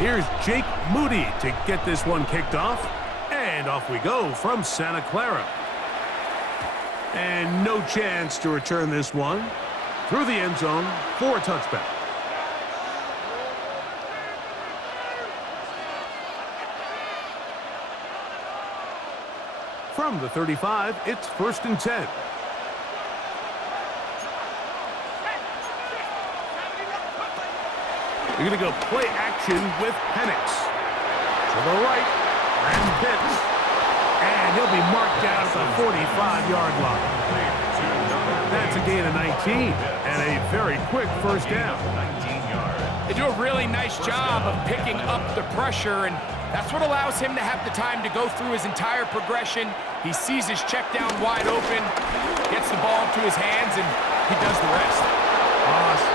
Here's Jake Moody to get this one kicked off. And off we go from Santa Clara. And no chance to return this one through the end zone for a touchback. From the 35, it's 1st and 10. You're going to go play action with Penix. To the right, and hits. And he'll be marked down at the 45-yard line. That's a gain of 19, and a very quick first down. They do a really nice job of picking up the pressure, and that's what allows him to have the time to go through his entire progression. He sees his check down wide open, gets the ball into his hands, and he does the rest.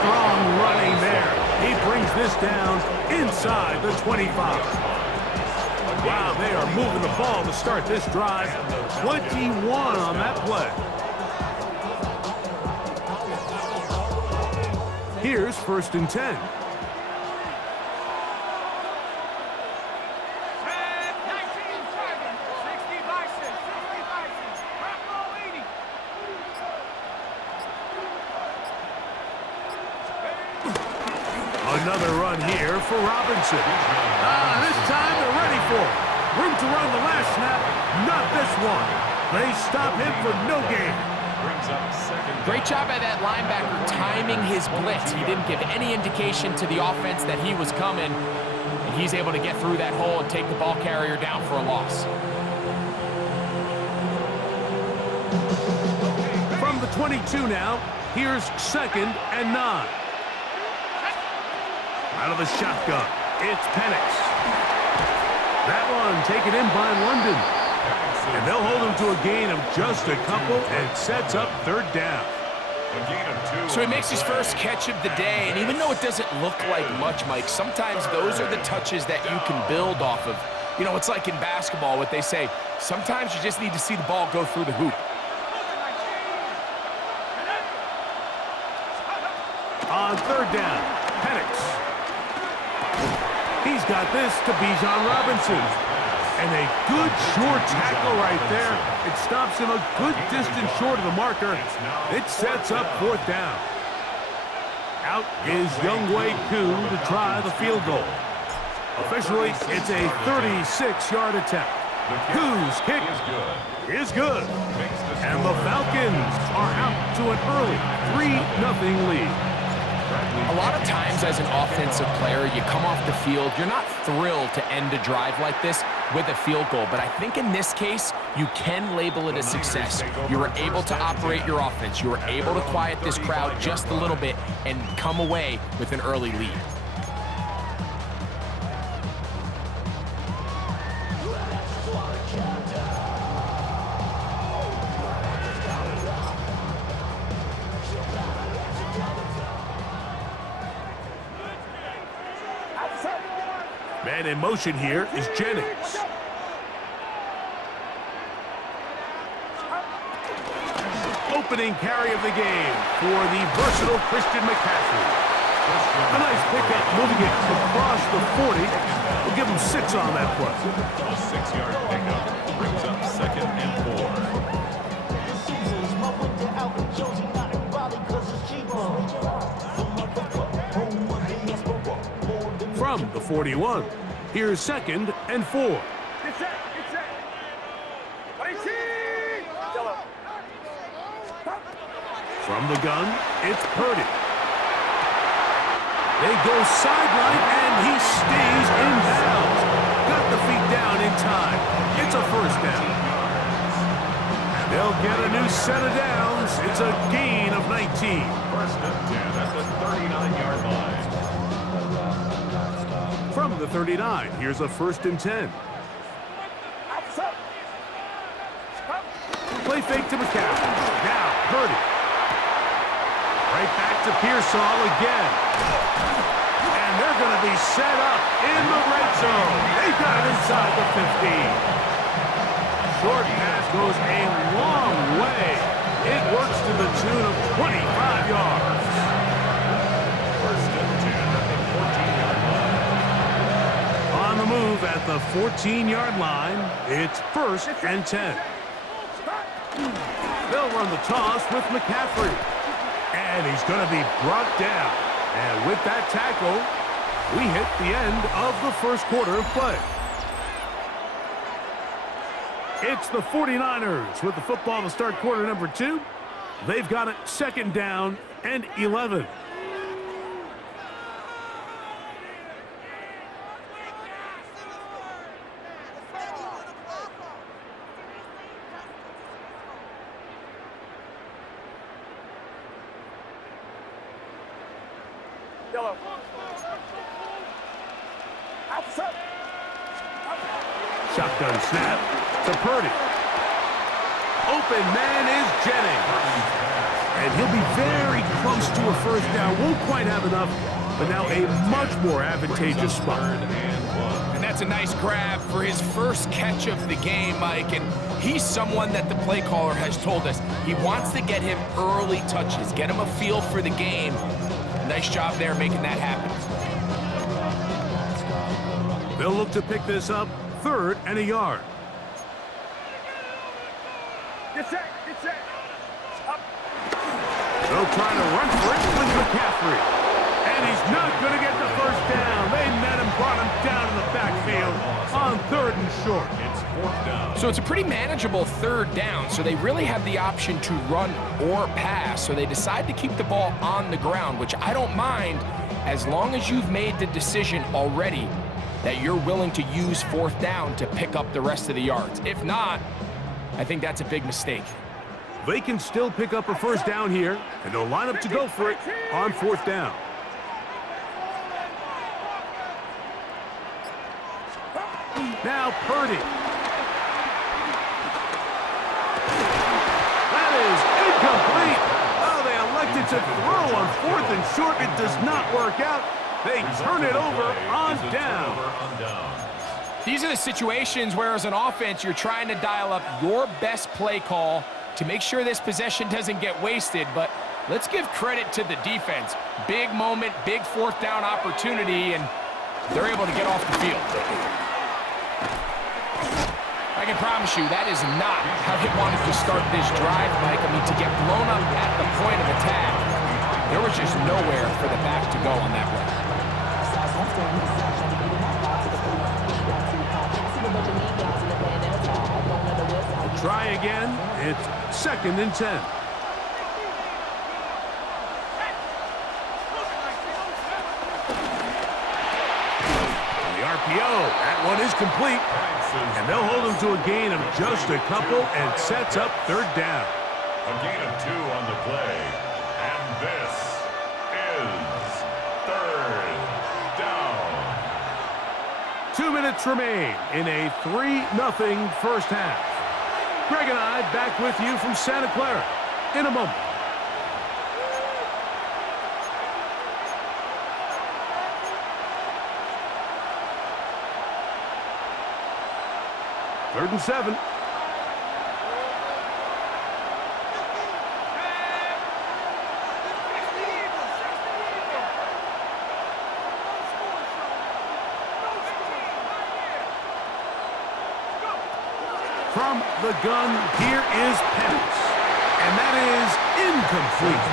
Strong running there. He brings this down inside the 25. Wow, they are moving the ball to start this drive. 21 on that play. Here's 1st and 10. Another run here for Robinson. This time they're ready for it. Room to run the last snap. Not this one. They stop him for no gain. Great job by that linebacker timing his blitz. He didn't give any indication to the offense that he was coming. And he's able to get through that hole and take the ball carrier down for a loss. From the 22 now, here's 2nd and 9. Out of the shotgun, it's Penix. That one taken in by London. And they'll hold him to a gain of just a couple and sets up 3rd down. So he makes his first catch of the day, and even though it doesn't look like much, Mike, sometimes those are the touches that you can build off of. You know, it's like in basketball, what they say, sometimes you just need to see the ball go through the hoop. On 3rd down, Penix. He's got this to Bijan Robinson. And a good short tackle right there. It stops him a good distance short of the marker. It sets up 4th down. Out is Younghoe Koo to try the field goal. Officially, it's a 36-yard attempt. Koo's kick is good. And the Falcons are out to an early 3-0 lead. A lot of times as an offensive player, you come off the field, you're not thrilled to end a drive like this with a field goal. But I think in this case, you can label it a success. You were able to operate your offense. You were able to quiet this crowd just a little bit and come away with an early lead. Man in motion here is Jennings. Opening carry of the game for the versatile Christian McCaffrey. A nice pickup, moving it across the 40. We'll give him 6 on that play. A 6-yard pickup brings up 2nd and 4. From the 41, here's 2nd and 4. From the gun, it's Purdy. They go sideline, and he stays in bounds. Got the feet down in time. It's a 1st down. They'll get a new set of downs. It's a gain of 19. 1st and 10 at the 39-yard line. From the 39, here's a 1st and 10. Play fake to McCaffrey. Now, Purdy. Right back to Pearsall again. And they're going to be set up in the red zone. They got it inside the 15. Short pass goes a long way. It works to the tune of 25 yards. 1st and 10 at the 14-yard line. move at the 14-yard line. It's 1st and 10. They'll run the toss with McCaffrey. And he's going to be brought down. And with that tackle, we hit the end of the first quarter of play. It's the 49ers with the football to start quarter number 2. They've got it 2nd down and 11. Shotgun snap to Purdy. Open man is Jennings. And he'll be very close to a first down. Won't quite have enough, but now a much more advantageous spot. And that's a nice grab for his first catch of the game, Mike. And he's someone that the play caller has told us he wants to get him early touches, get him a feel for the game. Nice job there making that happen. They'll look to pick this up 3rd and a yard. Get set, up. They'll try to run for it with McCaffrey. And he's not going to get the first down. They met him, brought him down in the backfield on 3rd and short. It's 4th down. So it's a pretty manageable 3rd down, so they really have the option to run or pass. So they decide to keep the ball on the ground, which I don't mind as long as you've made the decision already that you're willing to use 4th down to pick up the rest of the yards. If not, I think that's a big mistake. They can still pick up a first down here, and they'll line up to go for it on 4th down. Now Purdy. That is incomplete. Oh, they elected to throw on 4th and short. It does not work out. They turn it over on down. These are the situations where as an offense, you're trying to dial up your best play call to make sure this possession doesn't get wasted. But let's give credit to the defense. Big moment, big 4th down opportunity, and they're able to get off the field. I can promise you that is not how they wanted to start this drive, Mike. I mean, to get blown up at the point of attack, there was just nowhere for the back to go on that run. Try again. It's 2nd and 10. The RPO. That one is complete. And they'll hold him to a gain of just a couple and sets up 3rd down. A gain of 2 on the play. And this is 3rd down. 2 minutes remain in a 3-0 first half. Greg and I back with you from Santa Clara in a moment. Third and 7. From the gun, here is Penance. And that is incomplete.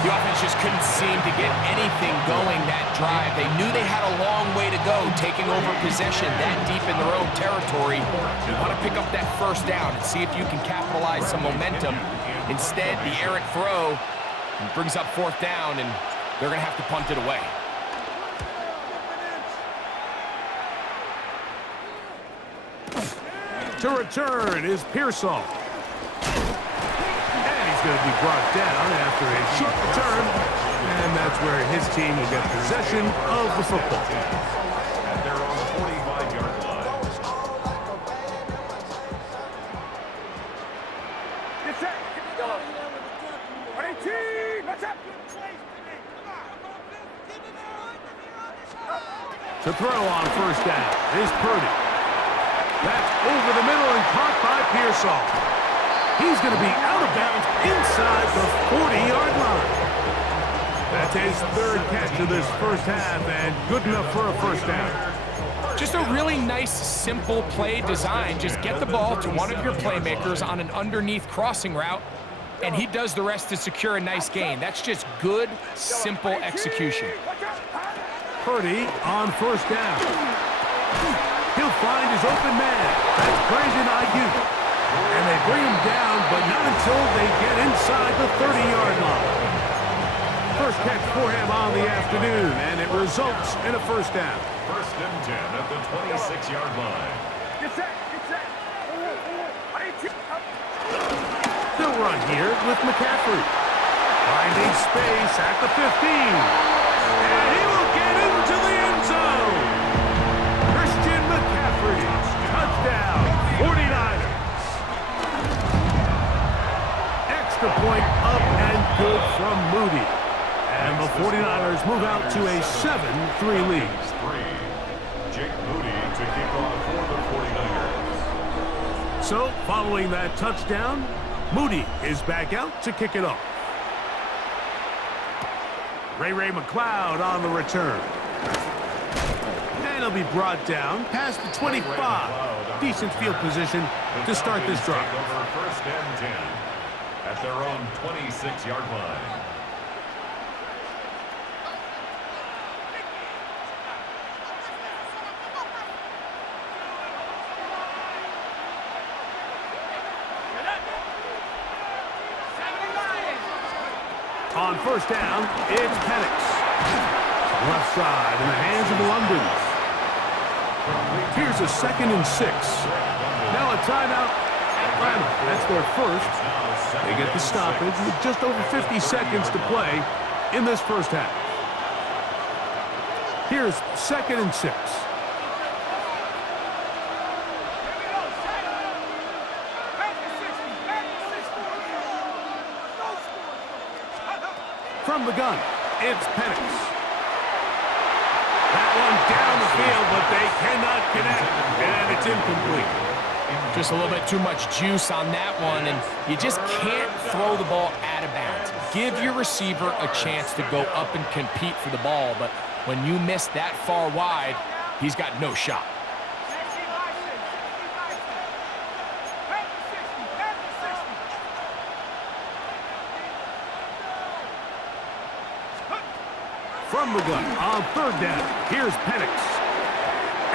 The offense just couldn't seem to get anything going that drive. They knew they had a long way to go, taking over possession that deep in their own territory. You want to pick up that first down and see if you can capitalize some momentum. Instead, the errant throw brings up 4th down, and they're going to have to punt it away. To return is Pearsall. And he's going to be brought down after a short return. And that's where his team will get possession of the football. And they're on the 45-yard line. Get set. Yellow. 18. What's up? To throw on first down is Purdy. That's over the middle and caught by Pearsall. He's going to be out of bounds inside the 40-yard line. That's his 3rd catch of this first half and good enough for a first down. Just a really nice, simple play design. Just get the ball to one of your playmakers on an underneath crossing route, and he does the rest to secure a nice gain. That's just good, simple execution. Purdy on first down. He'll find his open man. That's Brandon Ayuk. And they bring him down, but not until they get inside the 30-yard line. First catch for him on the afternoon, and it results in a first down. First and 10 at the 26-yard line. Get set. They'll run here with McCaffrey. Finding space at the 15. And he will get into the end zone. Christian McCaffrey. Touchdown. 49ers. Extra point up and good from Moody. And the 49ers move out to a 7-3 lead. Jake Moody to kick off for the 49ers. So, following that touchdown, Moody is back out to kick it off. Ray McLeod on the return. And he'll be brought down past the 25. Decent field position to start this drive. First and 10 at their own 26-yard line. On first down, it's Penix. Left side in the hands of London. Here's a 2nd and 6. Now a timeout, Atlanta. That's their first. They get the stoppage with just over 50 seconds to play in this first half. Here's 2nd and 6. From the gun, it's Penix. That one down the field, but they cannot connect, and it's incomplete. Just a little bit too much juice on that one, and you just can't throw the ball out of bounds. Give your receiver a chance to go up and compete for the ball, but when you miss that far wide, he's got no shot. From the gun on third down, here's Penix.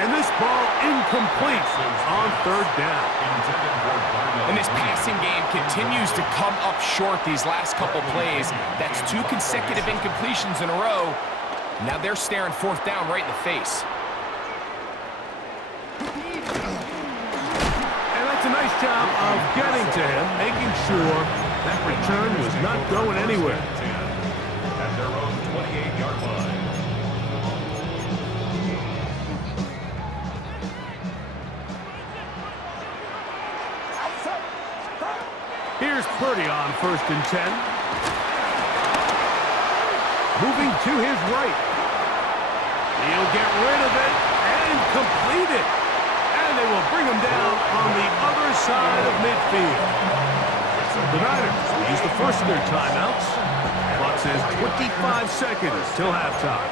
And this ball incomplete on third down. And this passing game continues to come up short these last couple plays. That's 2 consecutive incompletions in a row. Now they're staring fourth down right in the face. And that's a nice job of getting to him, making sure that return was not going anywhere. At their own 28-yard line. Here's Purdy on first and 10. Moving to his right. He'll get rid of it and complete it. And they will bring him down on the other side of midfield. The Niners will use the first of their timeouts. Clock says 25 seconds till halftime.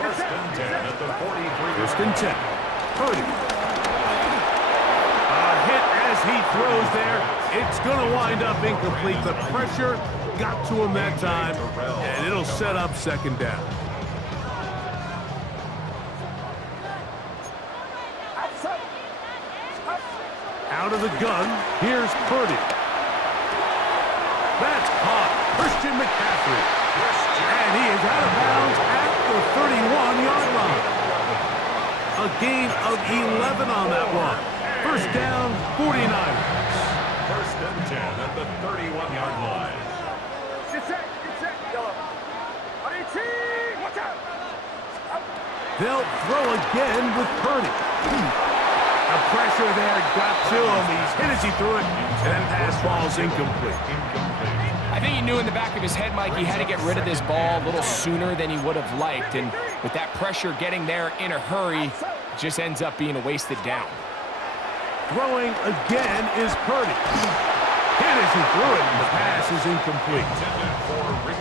First and 10 at the 43. First and 10. Purdy. A hit as he throws there. It's going to wind up incomplete. The pressure got to him that time, and it'll set up second down. Out of the gun, here's Purdy. That's caught. Christian McCaffrey. And he is out of bounds at the 31-yard line. A gain of 11 on that one. First down, 49ers. First and 10 at the 31-yard line. Get set. Yellow. Watch out. They'll throw again with Purdy. The pressure there got to him. He's hit as he threw it, and that pass falls incomplete. I think he knew in the back of his head, Mike, he had to get rid of this ball a little sooner than he would have liked. And with that pressure getting there in a hurry, it just ends up being a wasted down. Throwing again is Purdy. He Man, as he threw it, the pass is incomplete.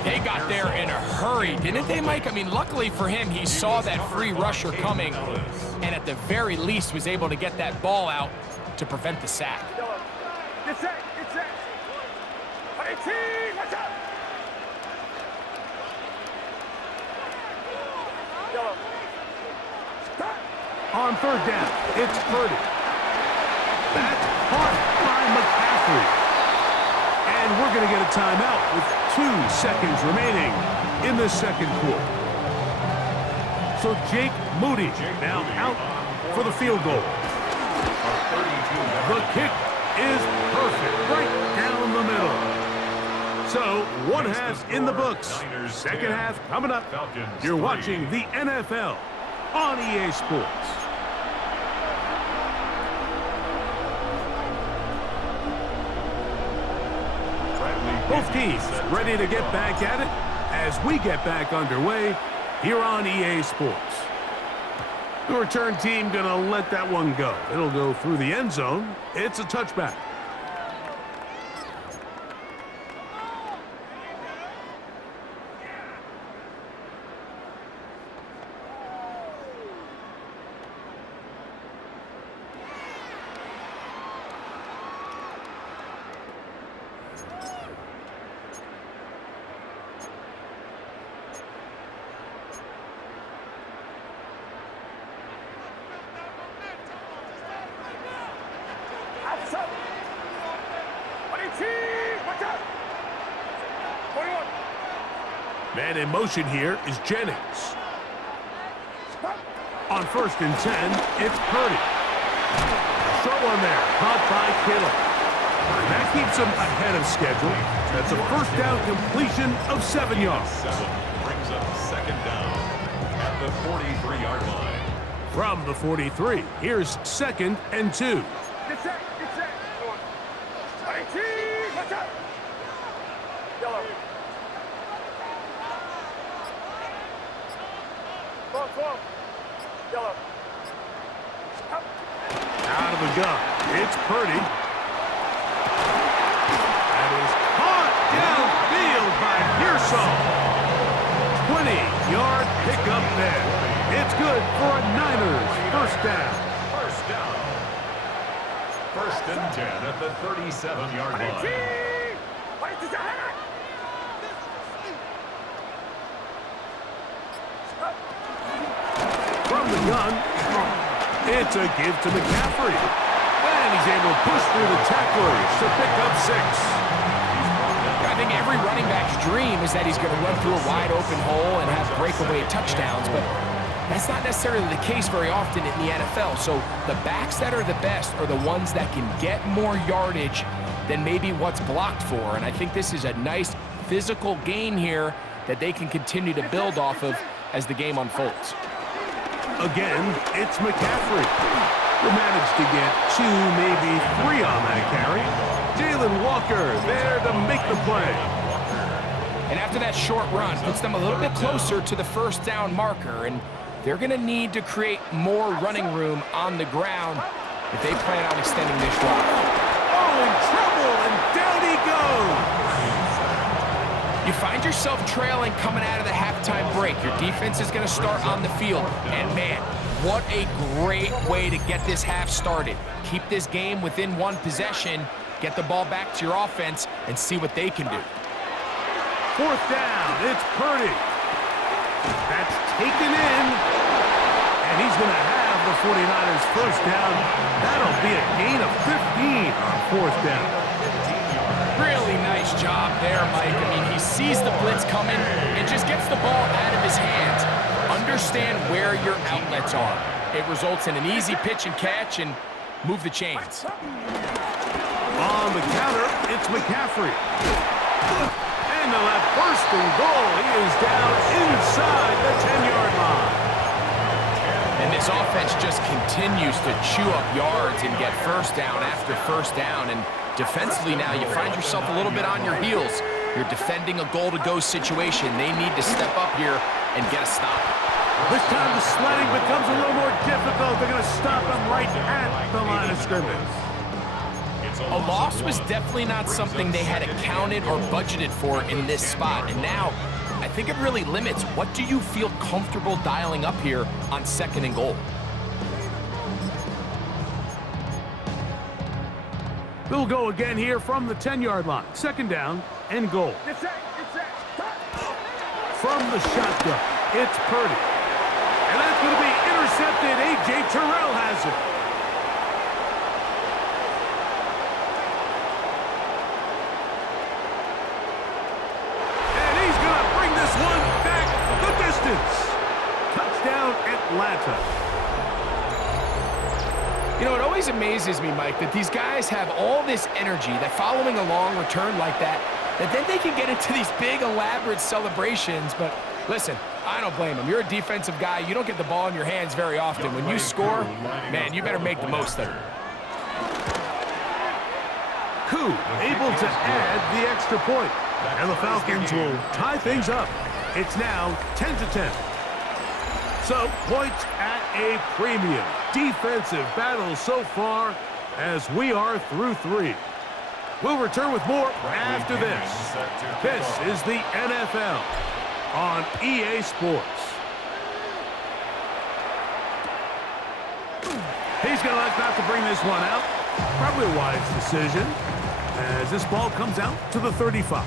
They got there in a hurry, didn't they, Mike? I mean, luckily for him, he saw that free rusher coming and at the very least was able to get that ball out to prevent the sack. Get set, get set. 18, watch out. Yellow. On third down, it's Purdy. That's caught by McCaffrey. And we're going to get a timeout with 2 seconds remaining in the second quarter. So Jake Moody now out for the field goal. The kick is perfect, right down the middle. So, one half in the books. Second half coming up. You're watching the NFL on EA Sports. Both teams ready to get back at it as we get back underway here on EA Sports. The return team gonna let that one go. It'll go through the end zone. It's a touchback. Man in motion here is Jennings. On 1st and 10, it's Purdy. Short one there, caught by Kittle. And that keeps him ahead of schedule. That's a first down completion of 7 yards. Brings up second down at the 43-yard line. From the 43, here's 2nd and 2. Get set, get set. 18, watch out. Yellow. Yellow. Out of the gun, it's Purdy. That is caught downfield by Pearsall. 20-yard pickup there. It's good for a Niners first down. First down. 1st and 10 at the 37-yard line. From the gun, it's a give to McCaffrey. And he's able to push through the tacklers to pick up 6. I think every running back's dream is that he's going to run through a wide open hole and have breakaway touchdowns, but that's not necessarily the case very often in the NFL. So the backs that are the best are the ones that can get more yardage than maybe what's blocked for. And I think this is a nice physical gain here that they can continue to build off of as the game unfolds. Again, it's McCaffrey, who managed to get 2, maybe 3 on that carry. Jalen Walker there to make the play. And after that short run, puts them a little bit closer to the first down marker, and they're going to need to create more running room on the ground if they plan on extending this drive. Oh, in trouble, and down he goes. You find yourself trailing coming out of the halftime break. Your defense is going to start on the field. And, man, what a great way to get this half started. Keep this game within 1 possession, get the ball back to your offense, and see what they can do. 4th down, it's Purdy. That's taken in. And he's going to have the 49ers first down. That'll be a gain of 15 on 4th down. Really nice job there, Mike. I mean, he sees the blitz coming and just gets the ball out of his hands. Understand where your outlets are. It results in an easy pitch and catch and move the chains. On the counter, it's McCaffrey. And they'll have 1st and goal. He is down inside the 10-yard line. And this offense just continues to chew up yards and get first down after first down. And defensively now, you find yourself a little bit on your heels. You're defending a goal-to-go situation. They need to step up here and get a stop. This time the sledding becomes a little more difficult. They're going to stop him right at the line of scrimmage. A loss was definitely not something they had accounted or budgeted for in this spot. And now, I think it really limits what do you feel comfortable dialing up here on 2nd and goal. We'll go again here from the 10-yard line. 2nd down and goal. From the shotgun, it's Purdy. And that's going to be intercepted. A.J. Terrell has it. And he's going to bring this one back the distance. Touchdown, Atlanta. You know, it always amazes me, Mike, that these guys have all this energy, that following a long return like that then they can get into these big, elaborate celebrations. But listen, I don't blame them. You're a defensive guy. You don't get the ball in your hands very often. When you score, man, you better make the most of it. Koo able to add the extra point. And the Falcons will tie things up. It's now 10-10. So, points at a premium. Defensive battle so far as we are through 3. We'll return with more after this. This is the NFL on EA Sports. He's going to like not to bring this one out. Probably a wise decision as this ball comes out to the 35.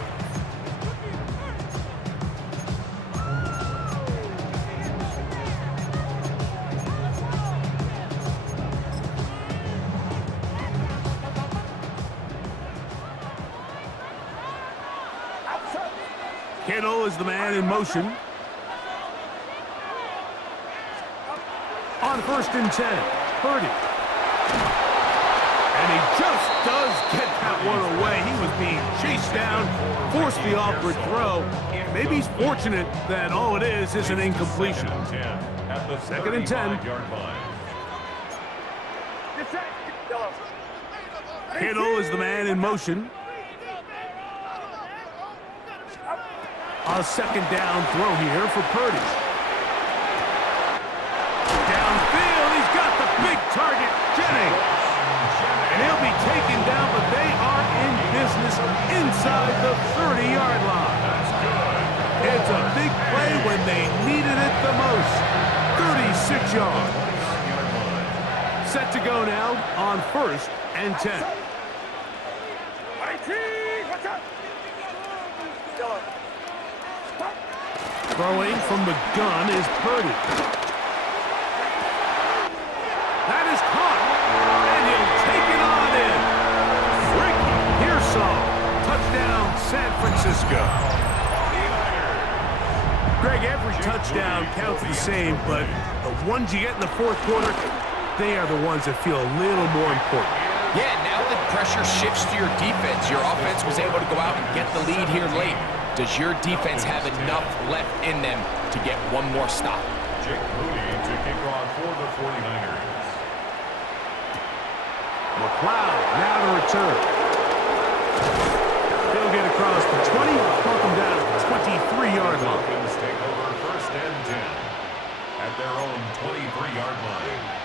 Kittle is the man in motion. On 1st and 10, Purdy. And he just does get that one away. He was being chased down, forced the awkward throw. Maybe he's fortunate that all it is an incompletion. 2nd and 10. Kittle is the man in motion. A 2nd down throw here for Purdy. Downfield, he's got the big target, Jennings. And he'll be taken down, but they are in business inside the 30-yard line. It's a big play when they needed it the most. 36 yards. Set to go now on 1st and 10. Throwing from the gun is Purdy. That is caught, and he'll take it on in. Ricky Pearsall, touchdown San Francisco. Greg, every touchdown counts the same, but the ones you get in the 4th quarter, they are the ones that feel a little more important. Yeah, now that pressure shifts to your defense, your offense was able to go out and get the lead here late. Does your defense have enough left in them to get one more stop? Jake Moody to kick off for the 49ers. McLeod now to return. He'll get across the 20, welcome down to the 23-yard line. Falcons take over 1st and 10 at their own 23-yard line.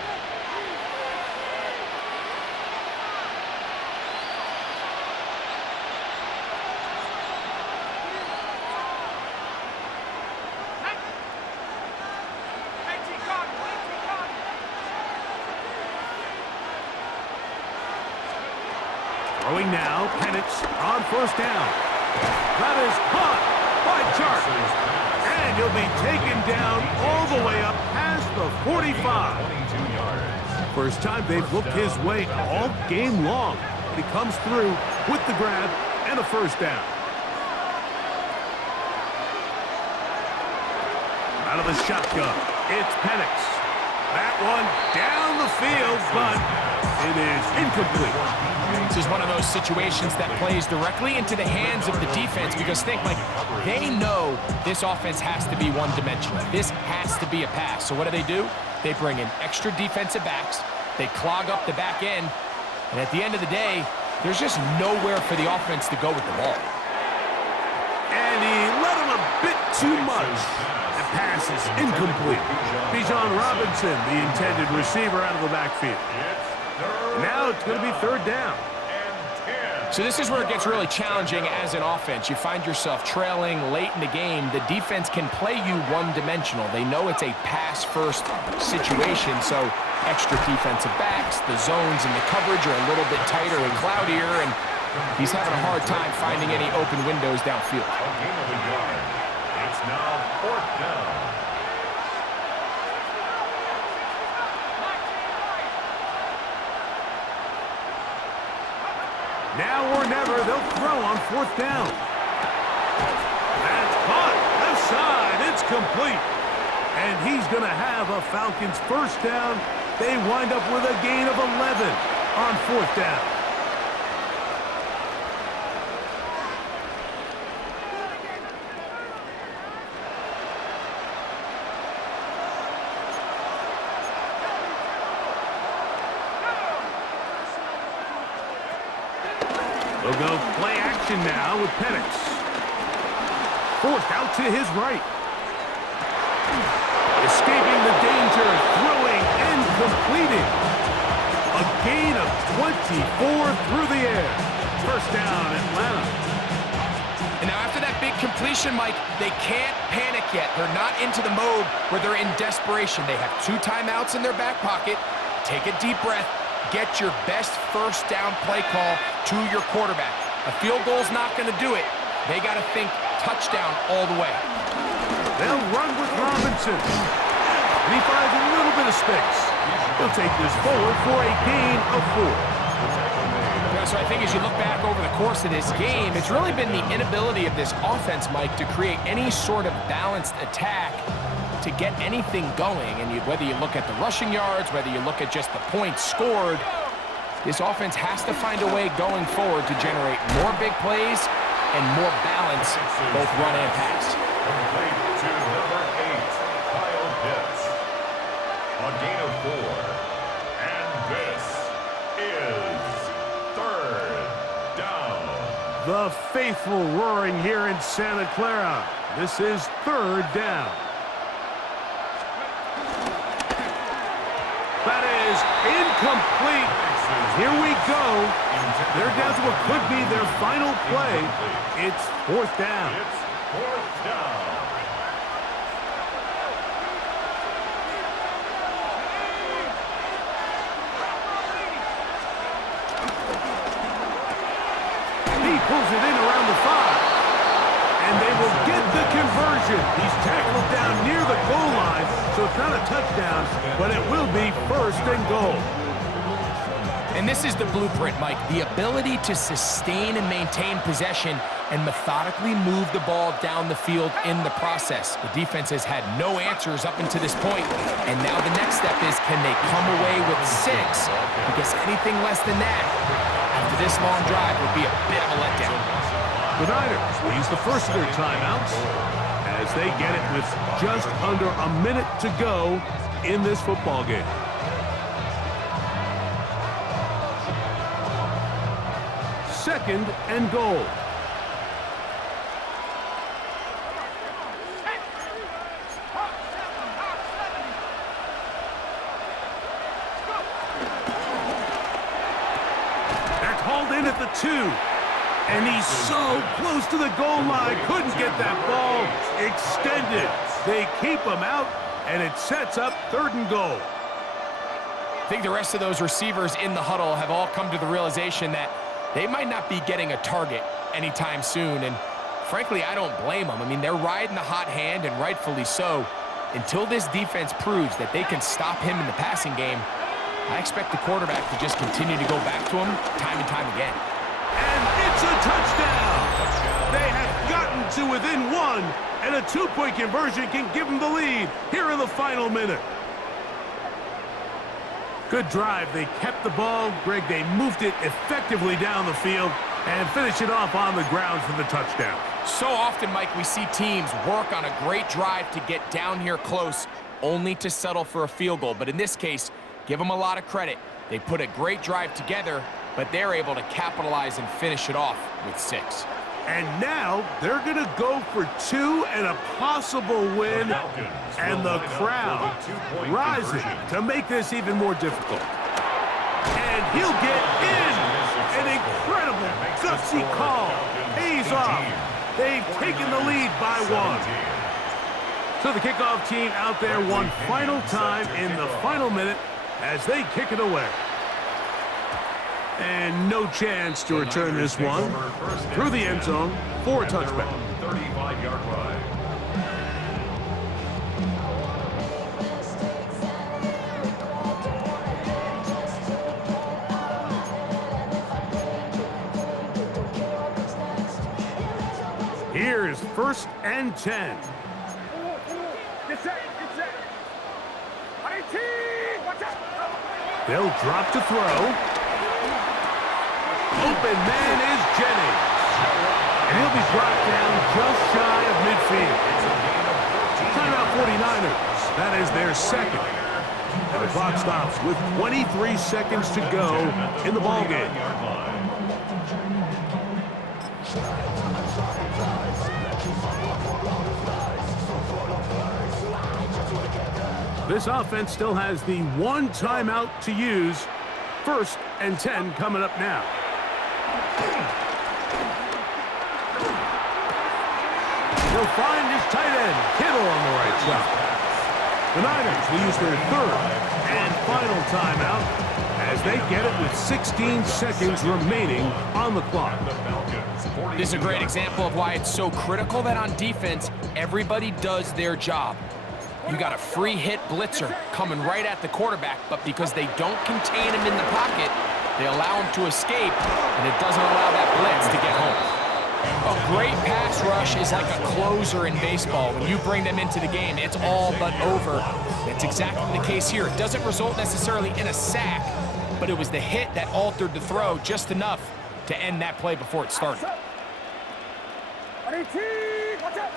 Throwing now, Penix on 1st down. That is caught by Chargers. And he'll be taken down all the way up past the 45. 22 yards. First time they've looked his way all game long. But he comes through with the grab and a 1st down. Out of the shotgun, it's Penix. That one down the field, but it is incomplete. This is one of those situations that plays directly into the hands of the defense because think, Mike, they know this offense has to be one-dimensional. This has to be a pass. So what do? They bring in extra defensive backs. They clog up the back end. And at the end of the day, there's just nowhere for the offense to go with the ball. And he let him a bit too much. The pass is incomplete. Bijan Robinson, the intended receiver, out of the backfield. Now it's going to be 3rd down. So this is where it gets really challenging as an offense. You find yourself trailing late in the game. The defense can play you one-dimensional. They know it's a pass-first situation, so extra defensive backs, the zones and the coverage are a little bit tighter and cloudier, and he's having a hard time finding any open windows downfield. It's now 4th down. Now or never, they'll throw on 4th down. That's caught. Left side. It's complete. And he's going to have a Falcons first down. They wind up with a gain of 11 on 4th down. They'll go play action now with Penix. Forced out to his right. Escaping the danger, throwing and completing. A gain of 24 through the air. First down, Atlanta. And now after that big completion, Mike, they can't panic yet. They're not into the mode where they're in desperation. They have 2 timeouts in their back pocket. Take a deep breath. Get your best first down play call to your quarterback. A field goal's not going to do it. They got to think touchdown all the way. They'll run with Robinson. And he finds a little bit of space. He'll take this forward for a gain of 4. Yeah, so I think as you look back over the course of this game, it's really been the inability of this offense, Mike, to create any sort of balanced attack to get anything going. And whether you look at the rushing yards, whether you look at just the points scored, this offense has to find a way going forward to generate more big plays and more balance, both run and pass. Complete to number 8, Kyle Pitts. A gain of 4. And this is 3rd down. The faithful roaring here in Santa Clara. This is 3rd down. That is incomplete. Here we go. They're down to what could be their final play. It's 4th down. It's 4th down. He pulls it in around the 5. And they will get the conversion. He's tackled down near the goal line, so it's not a touchdown, but it will be 1st and goal. And this is the blueprint, Mike. The ability to sustain and maintain possession and methodically move the ball down the field in the process. The defense has had no answers up until this point, and now the next step is, can they come away with 6? Because anything less than that, after this long drive, would be a bit of a letdown. The Niners use the first of their timeouts as they get it with just under a minute to go in this football game. Second and goal. They're called in at the 2. And he's so close to the goal line, couldn't get that ball extended. They keep him out, and it sets up 3rd and goal. I think the rest of those receivers in the huddle have all come to the realization that they might not be getting a target anytime soon, and frankly, I don't blame them. I mean, they're riding the hot hand, and rightfully so. Until this defense proves that they can stop him in the passing game, I expect the quarterback to just continue to go back to him time and time again. And it's a touchdown. They have gotten to within 1, and a 2-point conversion can give them the lead here in the final minute. Good drive. They kept the ball. Greg, they moved it effectively down the field and finish it off on the ground for the touchdown. So often, Mike, we see teams work on a great drive to get down here close, only to settle for a field goal. But in this case, give them a lot of credit. They put a great drive together, but they're able to capitalize and finish it off with 6. And now they're going to go for 2 and a possible win, and the crowd rising to make this even more difficult. And he'll get in. An incredible, gutsy call. Pays off. They've taken the lead by 1. So the kickoff team out there one final time in the final minute as they kick it away. And no chance to return this one through the end zone for a touchback. 35-yard line. Here's 1st and 10. Get set. 18. Watch out. They'll drop to throw. Open man is Jennings. And he'll be brought down just shy of midfield. Timeout 49ers. That is their second. And the clock stops with 23 seconds to go in the ballgame. This offense still has the 1 timeout to use. 1st and 10 coming up now. He'll find his tight end, Kittle, on the right side. The Niners will use their 3rd and final timeout as they get it with 16 seconds remaining on the clock. This is a great example of why it's so critical that on defense, everybody does their job. You got a free hit blitzer coming right at the quarterback, but because they don't contain him in the pocket, they allow him to escape, and it doesn't allow that blitz to get home. A great pass rush is like a closer in baseball. When you bring them into the game, it's all but over. That's exactly the case here. It doesn't result necessarily in a sack, but it was the hit that altered the throw just enough to end that play before it started. 18. Watch out.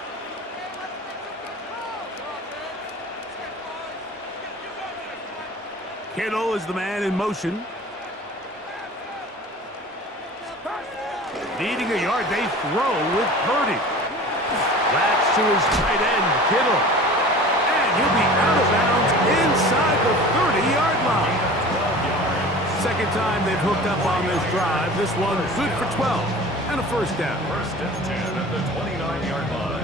Kittle is the man in motion. Needing a yard, they throw with Purdy. That's to his tight end, Kittle. And he'll be out of bounds inside the 30-yard line. Second time they've hooked up on this drive. This one good for 12 and a 1st down. 1st and 10 at the 29-yard line.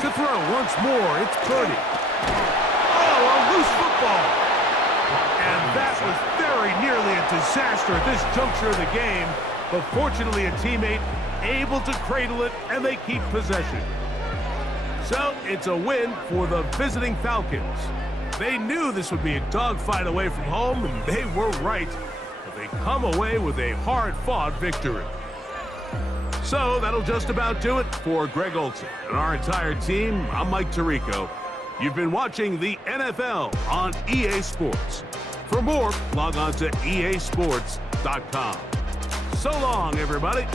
To throw once more, it's Purdy. Oh, a loose football. And that was very nearly a disaster at this juncture of the game. But fortunately, a teammate able to cradle it, and they keep possession. So it's a win for the visiting Falcons. They knew this would be a dogfight away from home, and they were right. But they come away with a hard-fought victory. So that'll just about do it for Greg Olson and our entire team. I'm Mike Tirico. You've been watching the NFL on EA Sports. For more, log on to easports.com. So long, everybody.